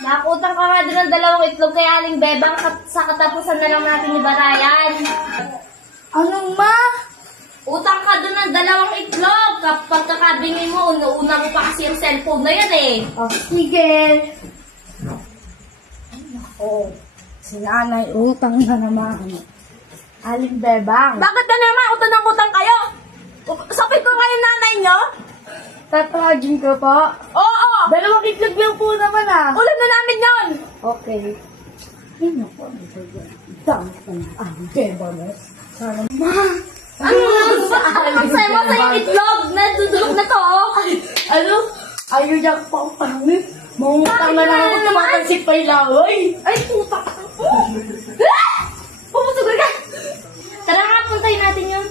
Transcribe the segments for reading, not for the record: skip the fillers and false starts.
Nakutang ka nga din ng 2 itlog kay Aling Bebang sa katapusan na lang natin ibarayan. Ano, ma? Utang ka doon ng 2 itlog. Kapag kakabingin mo, una mo pa kasi yung cellphone na yan eh. Oh, sige. Ay, si nanay, utang na naman. Aling Bebang. Bakit na naman utang kayo? Sakit ko ngayon nanay nyo? Tatawagin ko po. Oo! 2 itlog lang po naman ah. Ulam na namin yon. Okay. Ay, naku, ano ba yan? Dami ka na. Aling Bebang. Sana, ma. Ano ang sayo mo sa yung itlog? Nadudulog na to oh. Ano? Ayaw niya pa ang pangit. Mangutang na lang ako tumatang si Paylaway. Ay, putak. Pumutugal ka. Tara nga, puntayin natin yun.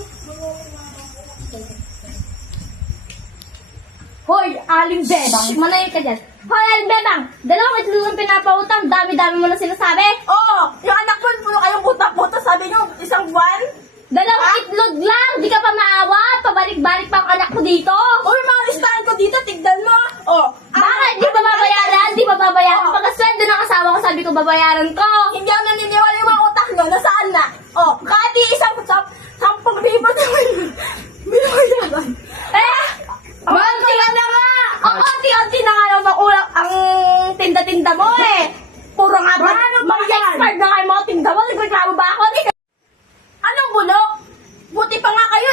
Hoy, Aling Bebang. Manayin ka dyan. Hoy, Aling Bebang! 2 itlog ang pinapautang. Dami-dami mo na sinasabi. Oo! Yung anak ko, puro kayong buta-buta, sabi nyo, isang buwan? 2 itlog lang! Di ka pa maawa! Pabalik-balik pa ang anak ko dito! Uy, mga listahan ko dito, tignan mo! Oh, Bakit? Di pa babayaran? Di pa babayaran? Oo. Pagkasweldo ng asawa ko, sabi ko babayaran ko! hindi ako naniniwala yung mga utak nyo, nasaan na? Oh, kahit isang 10,000 naman yun. Binabayaran. Eh! Konti ka na nga! Ang konti-konti na nga lang ang tinda-tinda mo eh! Puro nga ba? Ano ba Mga yan? expert na kayo mga tinda mo! Nagreklamo ba ako? Anong bulok? Buti pa nga kayo,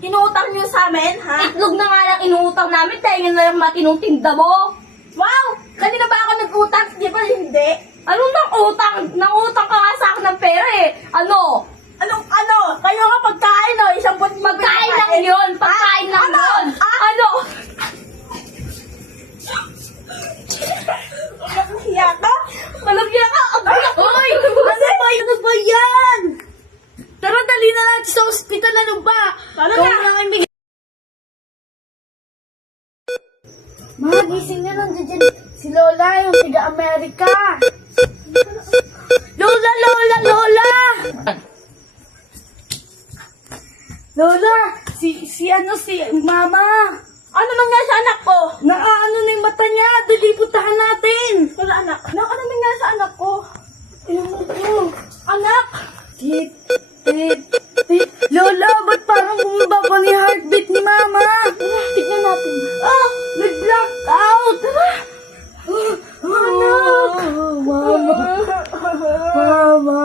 inuutang nyo sa amin, ha? Itlog na nga lang inuutang namin, tingin na lang matinong tinda mo! Wow! Kanina ba ako nag-utang? Di ba hindi? Anong nang utang? Nang utang ka nga sa akin ng pera eh! Ano? Ano? Kayo nga pagkain, no? Isang buwan Pagkain lang yun! Pagkain lang Ano? yun! Ah? Ano? Nakuhiya ka? Malagyan ka! Uy! Ano ba yan? Tara, dali na natin sa ospital. Ano ba? Ano Kung na? lang may... Mga gising na nandiyan si Lola, yung tiga-Amerika. Lola! Lola, si Mama. Ano nangyari sa anak ko? Naaano na yung mata niya. Dali, puntahan natin. Wala anak. Ano nangyari sa anak ko? Anak! Lola, ba't parang bumaba pa ni heartbeat ni Mama? Tignan natin. Ah! Nag-black out! Anak! Mama!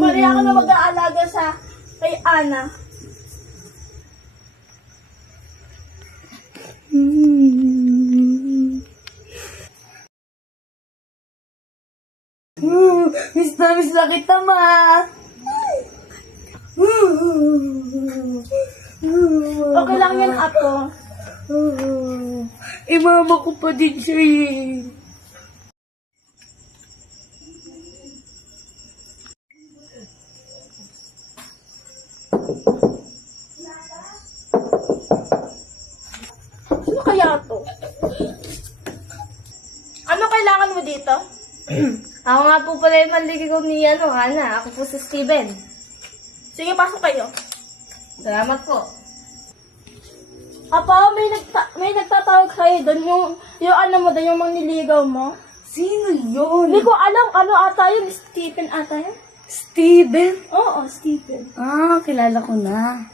Mali ako na mag-aalaga sa kay Ana. Miss na kita, Ma! Okay lang yan, Apo. Mama ko pa din siya eh. Sino kaya to? Ano kailangan mo dito? Ako nga po pala yung manligaw ni Ana. Ako po si Steven. Sige, pasok kayo. Salamat po. Apo, may nagtatawag sa'yo doon. Yung ano mo doon, yung manliligaw mo. Sino yun? Hindi ko alam, ano ata yun? Stephen ata yun? Steven? Oo, Stephen. Ah, kilala ko na.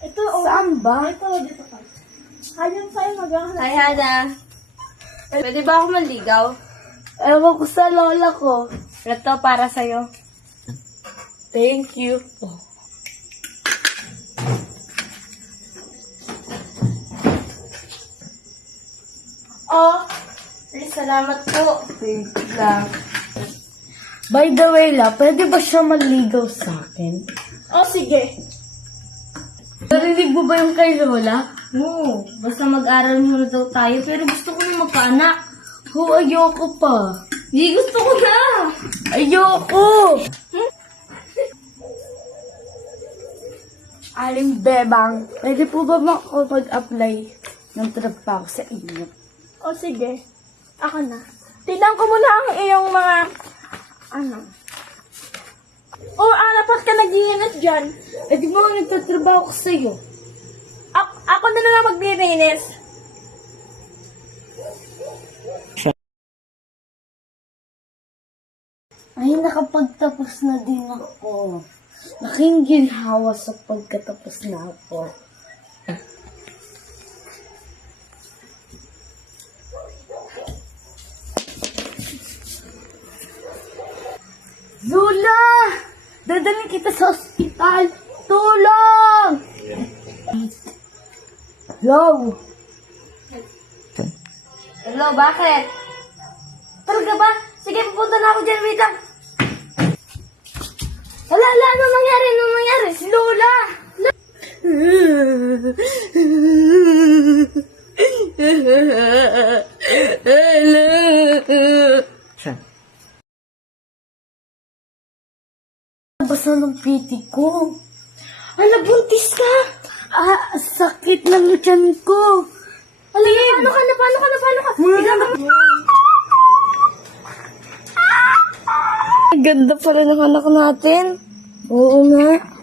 Ito, oh. Saan ba? Ito, dito ka. Ayun sa'yo, maghahanap. Hi, Hana. Pwede ba ako manligaw? Ewan ko sa lola ko. Ito para sa'yo. Thank you. Oh, Salamat po. Thank you lang. By the way, La, pwede ba siya manligaw sa akin? oh, sige. Narinig mo ba yung kay Lola? Oo. Basta mag-aral muna daw tayo. Pero gusto ko na magkaanak. Ayoko pa. Hindi, gusto ko na. Ayoko! Aling Bebang, pwede po ba ako mag-apply ng trabaho sa inyo? Oh, sige. Ako na. Tignan ko muna ang iyong mga, ano. Oh, dapat ka nag-iingat dyan. Eh di ba nagtatrabaho ko sa'yo? Ako na lang maglilinis. nakapagtapos na din ako. Laking ginhawa sa pagkatapos na ako. Zula! Dadalhin kita sa ospital! Tulong! Hello? Hello, bakit? Talaga ba? Sige, pupunta na ako dyan. Wait lang. Wala, ano nangyari? Ano nangyari? Si Lola! Basa ng piti ko. Ala, buntis ka! Sakit ng tiyan ko. Paano ka na? Ganda pala ng anak natin. Oo nga.